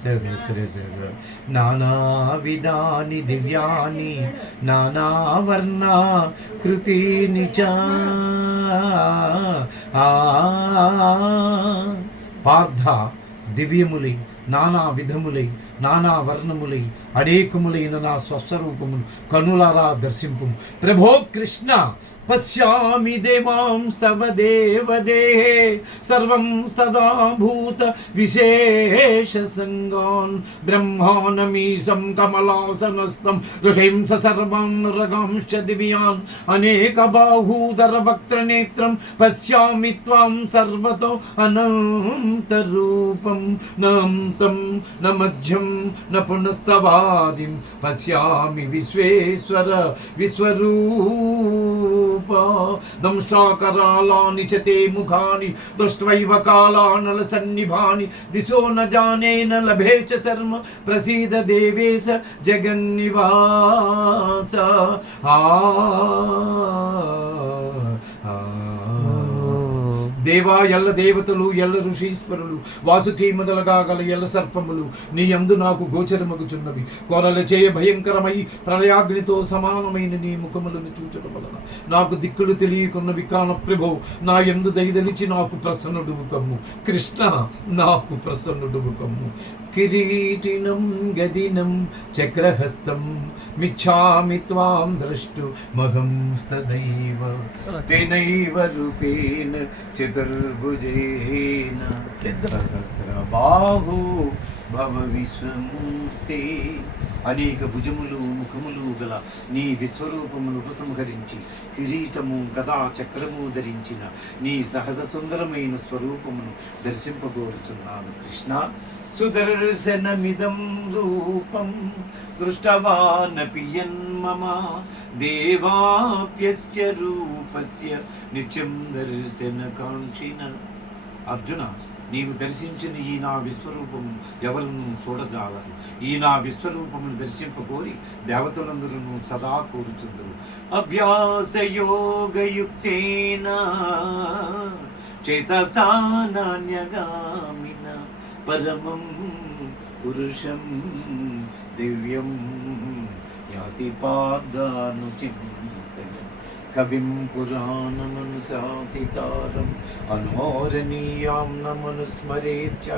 సహస్రసగ నానావిధాని దివ్యాని నానావర్ణా కృతిని చ పార్థ దివ్యములై నానా విధములై నానా వర్ణములై అనేకములైన నా స్వస్వరూపములు కనులారా దర్శింపు. ప్రభో కృష్ణ పశ్యామి దేవాంస్తవ దేవదేహే సర్వం సదా భూత విశేష సంగాన్ బ్రహ్మానమీశం కమలాసనస్థం ఋషైంస సర్వాన్ రగాంశ్చ దివ్యాన్ అనేక బాహూదర వక్త్రనేత్రం పశ్యామి త్వాం సర్వతో అనంత రూపం నంతం న మధ్యం న పునస్తవాదిం పశ్యామి విశ్వేశ్వర విశ్వరూప దంష్టాకరాళాని చ తే ముఖాని దృష్ట్వైవ కాలానల సన్నిభాని దిశో న జానే న లభే చ శర్మ ప్రసీద దేవేశ జగన్నివాస. దేవా ఎల్ల దేవతలు ఎల్ల ఋషీశ్వరులు వాసుకి మొదలగా గల ఎల్ల సర్పములు నీ యందు నాకు గోచరమగుచున్నవి. కొరల చేయ భయంకరమై ప్రళయాగ్నితో సమానమైన నీ ముఖములను చూచడం వలన నాకు దిక్కులు తెలియకున్నవి కాన ప్రభో నా యందు దయదలిచి నాకు ప్రసన్నుడువు కమ్ము. కృష్ణ నాకు ప్రసన్నుడువు కమ్ము. కిరీటినం గదినం చక్రహస్తం మిచ్ఛామి త్వాం ద్రష్టు మహం స్తదైవ తేనైవ రూపేణ చతుర్భుజేన సహస్రబాహు భవ విశ్వమూర్తే. అనేక భుజములు ముఖములు గల నీ విశ్వరూపమును ఉపసంహరించి కిరీటము గదా చక్రము ధరించిన నీ సహజ సుందరమైన స్వరూపమును దర్శింపగోరుచున్నాను. కృష్ణ సుదర్శనమిదం రూపం దృష్టవానపి యన్మమ దేవాప్యస్య రూపస్య నిత్యం దర్శనకాంక్షిణ. అర్జున నీవు దర్శించిన ఈ నా విశ్వరూపము ఎవరును చూడజాలరు. ఈ నా విశ్వరూపమును దర్శింపకోరి దేవతలందరూ సదా కోరుచుందరు. అభ్యాసయోగయుక్తేన చేతసా నాన్యగామిన పరమం పురుషం దివ్యం యాతి పాదానుచింతయ కవిం పురాణమనుశాసితారం అనుమోరణీయాం నమనుస్మరేత్య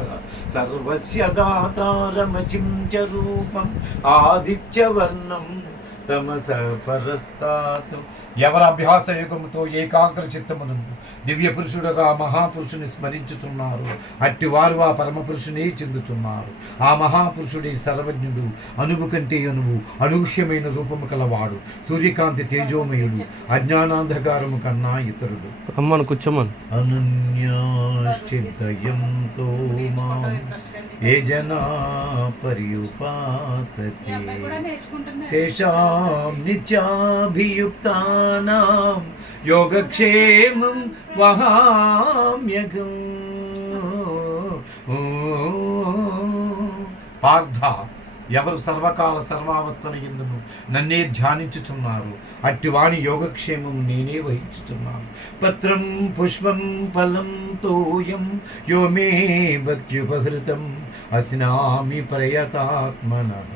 సర్వస్య దాతారమజిం చ రూపం ఆదిత్యవర్ణం తమస పరస్తాతు. ఎవరి అభ్యాస యుగముతో ఏకాగ్ర చిత్తమునందు దివ్య పురుషుడుగా మహాపురుషుని స్మరించుచున్నారు అట్టివారు ఆ పరమపురుషునే చెందుతున్నారు. ఆ మహాపురుషుడి సర్వజ్ఞుడు, అణువు కంటే అణువు, అనూహ్యమైన రూపము కలవాడు, సూర్యకాంతి తేజోమయుడు, అజ్ఞానాంధకారము కన్నా ఇతరుడు. అమ్మను కూర్చోమను. అనన్యాశ్చింతయంతో మాం ఏ జనా పర్యుపాసతే తేషాం నిత్యాభియుక్తానాం యోగక్షేమం వహామ్యహం. పార్థ ఎవరు సర్వకాల సర్వావస్థల యందును నన్నే ధ్యానించుచున్నారు అట్టివాని యోగక్షేమం నేనే వహించుచున్నాను. పత్రం పుష్పం ఫలం తోయం యో మే భక్త్యుపహృతం అస్నామి ప్రయతాత్మనః.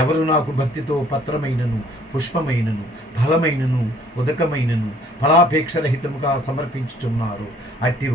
ఎవరు నాకు భక్తితో పత్రమైనను పుష్పమైనను ఫలమైనను ఉదకమైనను ఫలాపేక్షరహితముగా సమర్పించుచున్నారు అట్టి